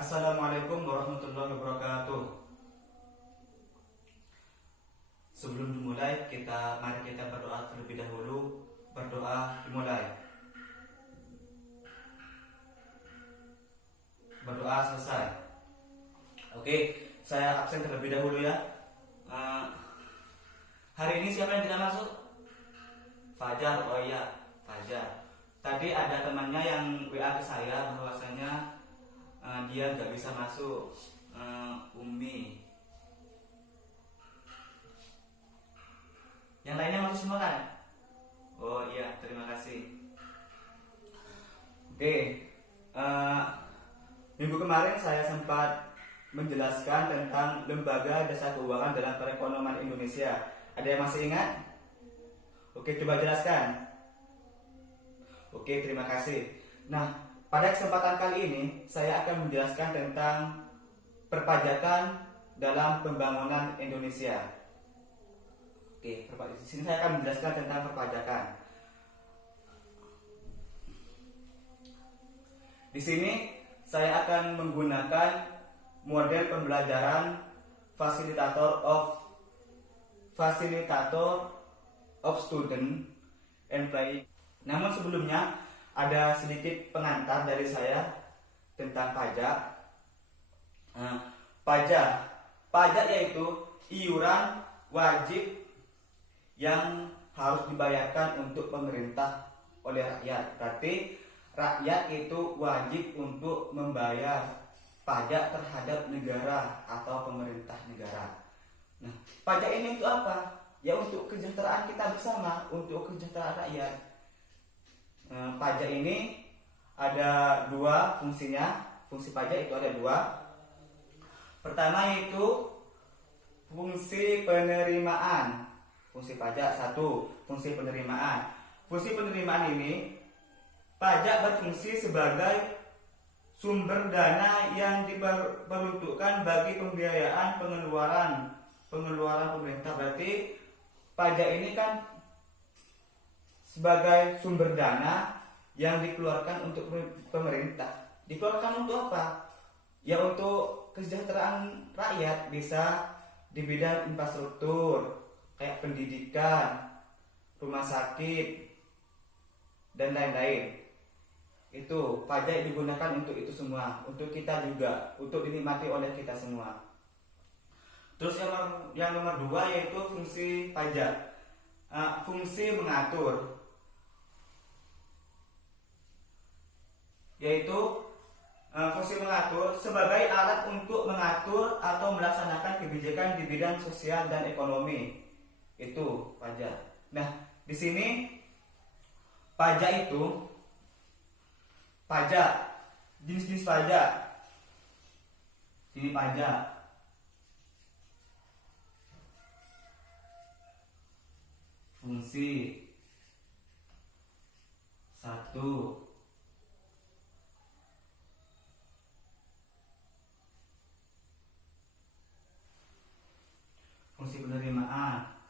Assalamualaikum warahmatullahi wabarakatuh. Sebelum dimulai, mari kita berdoa terlebih dahulu. Berdoa dimulai. Berdoa selesai. Oke, saya absen terlebih dahulu ya. Hari ini siapa yang tidak masuk? Fajar. Oh iya, Fajar. Tadi ada temannya yang WA ke saya bahwasanya dia nggak bisa masuk. Umi. Yang lainnya masuk semua kan? Oh iya, terima kasih. Oke, minggu kemarin saya sempat menjelaskan tentang lembaga jasa keuangan dalam perekonomian Indonesia. Ada yang masih ingat? Oke, coba jelaskan. Oke, terima kasih. Nah, pada kesempatan kali ini saya akan menjelaskan tentang perpajakan dalam pembangunan Indonesia. Oke, di sini saya akan menjelaskan tentang perpajakan. Di sini saya akan menggunakan model pembelajaran facilitator of student employee. Namun sebelumnya ada sedikit pengantar dari saya tentang pajak. Pajak yaitu iuran wajib yang harus dibayarkan untuk pemerintah oleh rakyat. Berarti rakyat itu wajib untuk membayar pajak terhadap negara atau pemerintah negara. Nah, pajak ini untuk apa? Ya untuk kesejahteraan kita bersama, untuk kesejahteraan rakyat. Pajak ini ada dua fungsinya. Fungsi pajak itu ada dua. Pertama yaitu fungsi penerimaan. Fungsi pajak satu, fungsi penerimaan. Fungsi penerimaan ini, pajak berfungsi sebagai sumber dana yang diperuntukkan bagi pembiayaan pengeluaran pemerintah. Berarti pajak ini kan sebagai sumber dana yang dikeluarkan untuk pemerintah. Dikeluarkan untuk apa? Ya untuk kesejahteraan rakyat, bisa di bidang infrastruktur kayak pendidikan, rumah sakit, dan lain-lain. Itu pajak digunakan untuk itu semua, untuk kita juga, untuk dinikmati oleh kita semua. Terus yang nomor dua yaitu fungsi pajak, fungsi mengatur, yaitu fungsi mengatur sebagai alat untuk mengatur atau melaksanakan kebijakan di bidang sosial dan ekonomi. Itu pajak. Nah, di sini pajak itu jenis-jenis pajak. Sini pajak. Fungsi satu, fungsi penerimaan.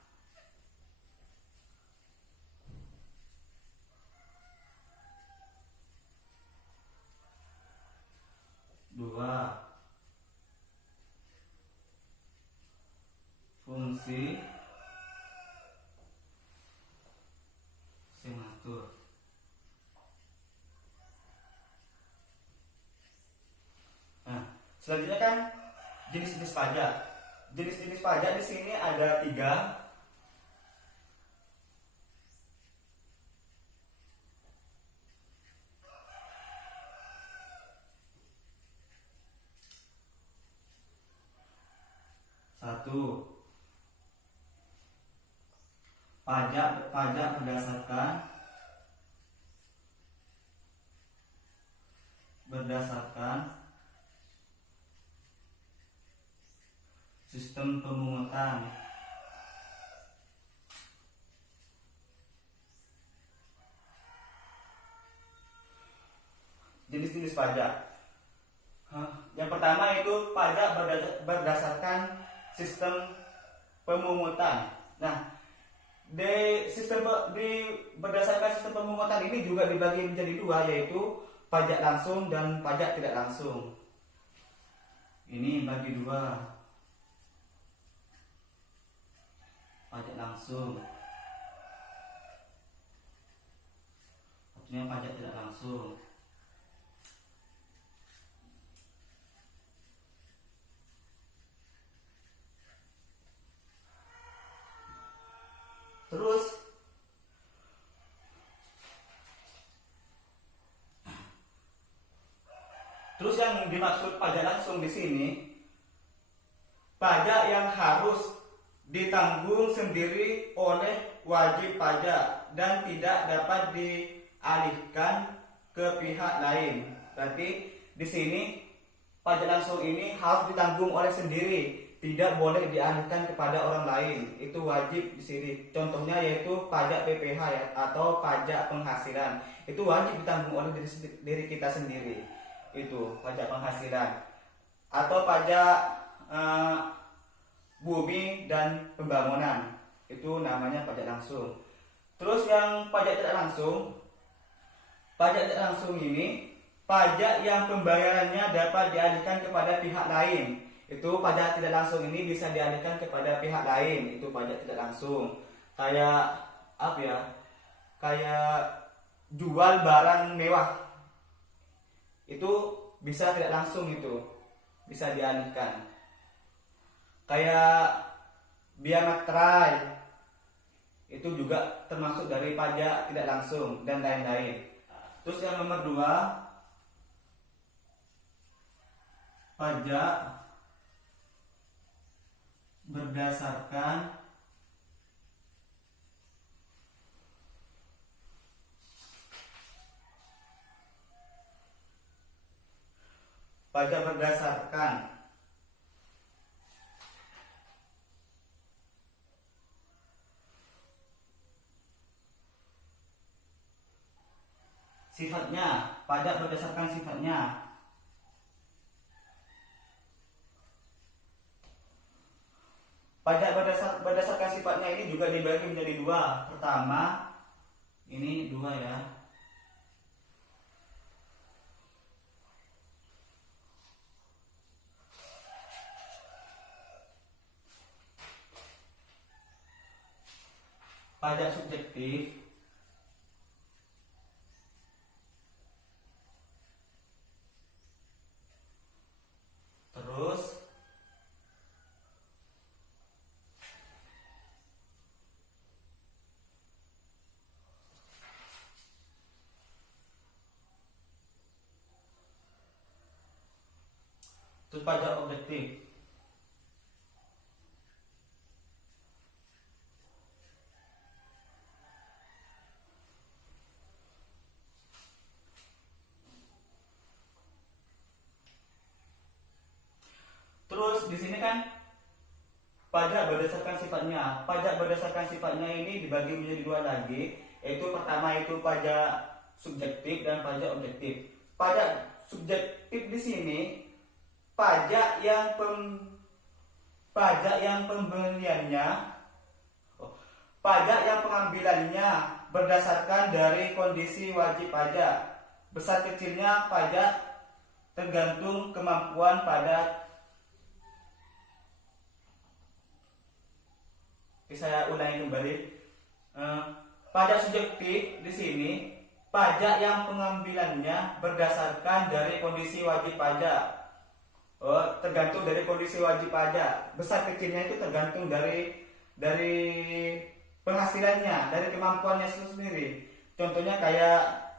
Dua, fungsi mengatur. Nah, selanjutnya kan jenis-jenis pajak. Jenis-jenis pajak di sini ada tiga. Satu, pajak berdasarkan sistem pemungutan. Jenis-jenis pajak. Yang pertama itu pajak berdasarkan sistem pemungutan. Nah, berdasarkan sistem pemungutan ini juga dibagi menjadi dua, yaitu pajak langsung dan pajak tidak langsung. Ini bagi dua. Pajak langsung. Satunya pajak tidak langsung. Terus yang dimaksud pajak langsung di sini, pajak yang harus ditanggung sendiri oleh wajib pajak dan tidak dapat dialihkan ke pihak lain. Berarti di sini pajak langsung ini harus ditanggung oleh sendiri, tidak boleh dialihkan kepada orang lain. Itu wajib di sini. Contohnya yaitu pajak PPh ya, atau pajak penghasilan. Itu wajib ditanggung oleh diri kita sendiri. Itu pajak penghasilan atau pajak bumi dan pembangunan, itu namanya pajak langsung. Terus yang pajak tidak langsung, pajak tidak langsung ini pajak yang pembayarannya dapat dialihkan kepada pihak lain. Itu pajak tidak langsung ini bisa dialihkan kepada pihak lain. Itu pajak tidak langsung. Kayak apa ya? Kayak jual barang mewah. Itu bisa tidak langsung, itu bisa dialihkan. Kayak biaya materai, itu juga termasuk dari pajak tidak langsung dan lain-lain. Terus yang nomor 2, pajak berdasarkan sifatnya, pajak berdasarkan sifatnya. Pajak berdasarkan sifatnya ini juga dibagi menjadi 2. Pertama, ini 2 ya. Pajak subjektif, terus pajak objektif. Terus di sini kan pajak berdasarkan sifatnya. Pajak berdasarkan sifatnya ini dibagi menjadi 2 lagi, yaitu pertama itu pajak subjektif dan pajak objektif. Pajak subjektif di sini pajak yang pembeliannya, pajak yang pengambilannya berdasarkan dari kondisi wajib pajak. Besar kecilnya pajak tergantung kemampuan pada. Saya ulangi kembali. Pajak subjektif di sini pajak yang pengambilannya berdasarkan dari kondisi wajib pajak. Tergantung dari kondisi wajib pajak. Besar kecilnya itu tergantung dari penghasilannya, dari kemampuannya sendiri. Contohnya kayak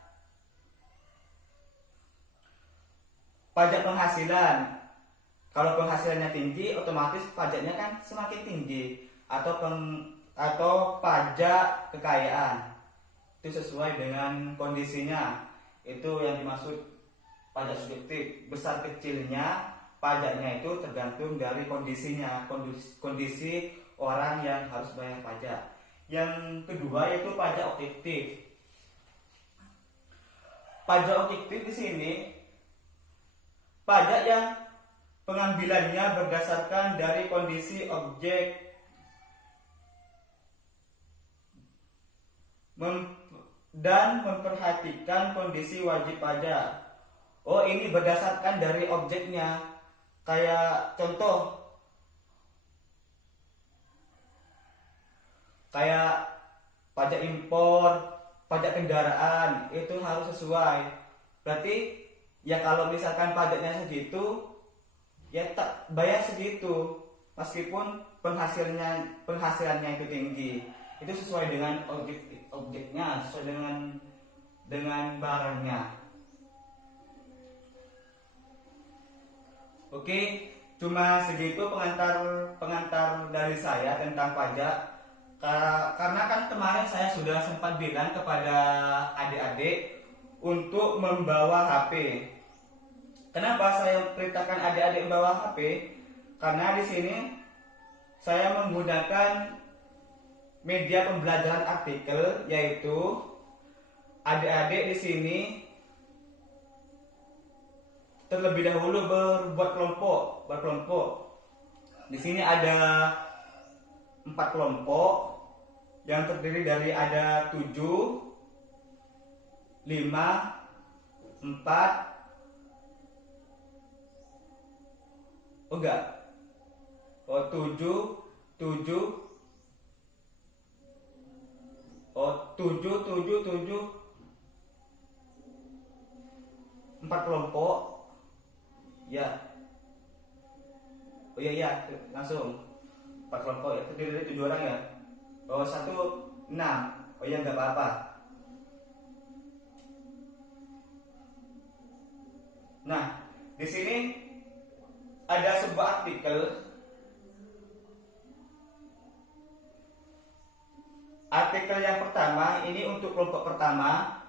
pajak penghasilan. Kalau penghasilannya tinggi, otomatis pajaknya kan semakin tinggi. Atau pajak kekayaan, itu sesuai dengan kondisinya. Itu yang dimaksud pajak subjektif. Besar kecilnya pajaknya itu tergantung dari kondisinya, kondisi orang yang harus bayar pajak. Yang kedua yaitu pajak objektif. Pajak objektif di sini pajak yang pengambilannya berdasarkan dari kondisi objek dan memperhatikan kondisi wajib pajak. Ini berdasarkan dari objeknya. Kayak contoh, kayak pajak impor, pajak kendaraan itu harus sesuai. Berarti ya kalau misalkan pajaknya segitu, ya tak bayar segitu, meskipun penghasilannya itu tinggi. Itu sesuai dengan objeknya, sesuai dengan barangnya. Oke, cuma segitu pengantar dari saya tentang pajak. Karena kan kemarin saya sudah sempat bilang kepada adik-adik untuk membawa HP. Kenapa saya perintahkan adik-adik membawa HP? Karena di sini saya menggunakan media pembelajaran artikel, yaitu adik-adik di sini terlebih dahulu berbuat kelompok. Di sini ada 4 kelompok yang terdiri dari ada 7, 5, 4. Oh enggak. Oh 7. Oh 7. 4 kelompok. Ya. Oh iya, langsung 4 kelompok ya, terdiri dari 7 orang ya. Oh 1, 6. Oh iya, nggak apa-apa. Nah, di sini ada sebuah artikel. Artikel yang pertama ini untuk kelompok pertama.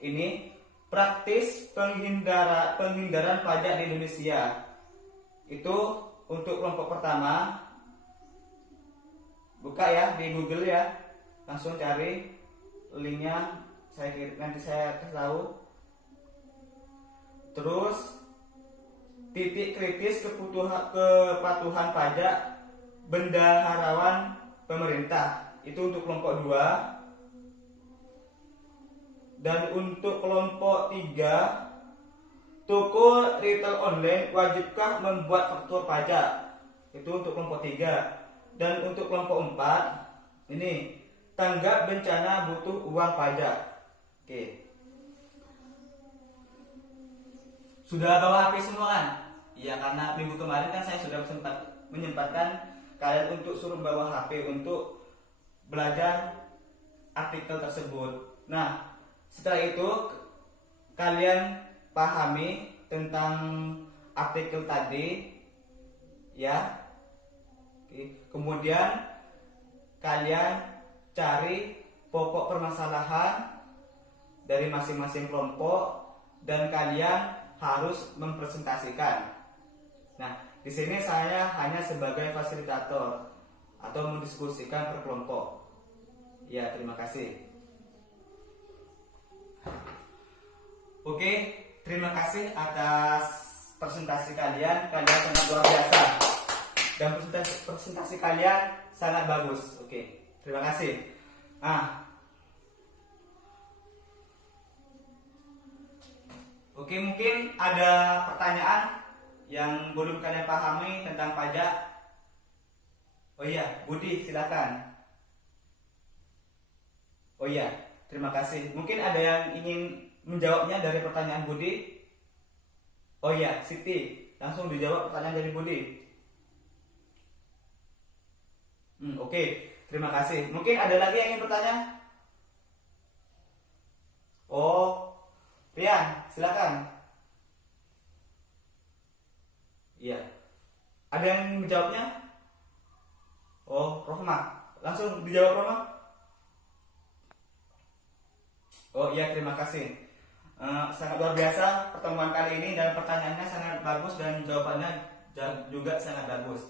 Ini praktis penghindaran pajak di Indonesia. Itu untuk kelompok pertama. Buka ya di Google ya, langsung cari linknya, nanti saya kasih tahu. Terus titik kritis kepatuhan pajak bendaharawan pemerintah, itu untuk kelompok 2. Dan untuk kelompok 3, toko retail online wajibkah membuat faktur pajak, itu untuk kelompok 3. Dan untuk kelompok 4, ini tanggap bencana butuh uang pajak. Oke. Sudah bawa HP semua kan? Iya, karena minggu kemarin kan saya sudah menyempatkan kalian untuk suruh bawa HP untuk belajar artikel tersebut. Nah, setelah itu kalian pahami tentang artikel tadi ya. Kemudian kalian cari pokok permasalahan dari masing-masing kelompok dan kalian harus mempresentasikan. Nah, di sini saya hanya sebagai fasilitator atau mendiskusikan per kelompok. Ya, terima kasih. Oke, terima kasih atas presentasi kalian. Kalian sangat luar biasa. Dan presentasi kalian sangat bagus. Oke, terima kasih. Oke, mungkin ada pertanyaan yang belum kalian pahami tentang pajak. Oh iya, Budi, silakan. Oh iya, terima kasih. Mungkin ada yang ingin menjawabnya dari pertanyaan Budi. Oh iya, Siti, langsung dijawab pertanyaan dari Budi. Oke, terima kasih. Mungkin ada lagi yang ingin bertanya? Oh, Rian, silakan. Iya. Ada yang ingin menjawabnya? Oh, Rohma. Langsung dijawab Rohma. Oh iya, terima kasih. Sangat luar biasa pertemuan kali ini dan pertanyaannya sangat bagus dan jawabannya juga sangat bagus.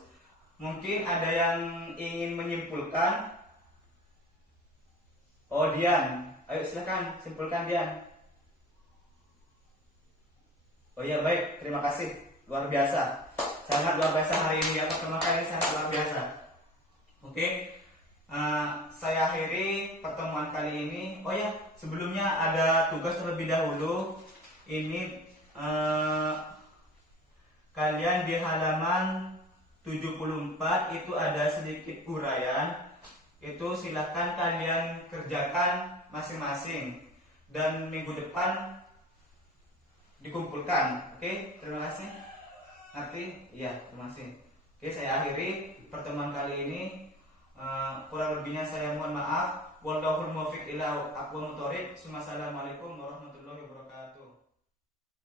Mungkin ada yang ingin menyimpulkan. Oh, Dian, ayo silakan simpulkan, Dian. Oh iya, baik, terima kasih. Luar biasa. Sangat luar biasa hari ini ya, pertemuan kali ini sangat luar biasa. Oke. Saya akhiri pertemuan kali ini. Oh ya, sebelumnya ada tugas terlebih dahulu. Ini kalian di halaman 74 itu ada sedikit uraian. Itu silahkan kalian kerjakan masing-masing. Dan minggu depan dikumpulkan. Oke, terima kasih. Nanti, ya, terima kasih. Oke, saya akhiri pertemuan kali ini. Kurang lebihnya saya mohon maaf. Wallahul muwaffiq ila aqwamit thoriq. Assalamualaikum warahmatullahi wabarakatuh.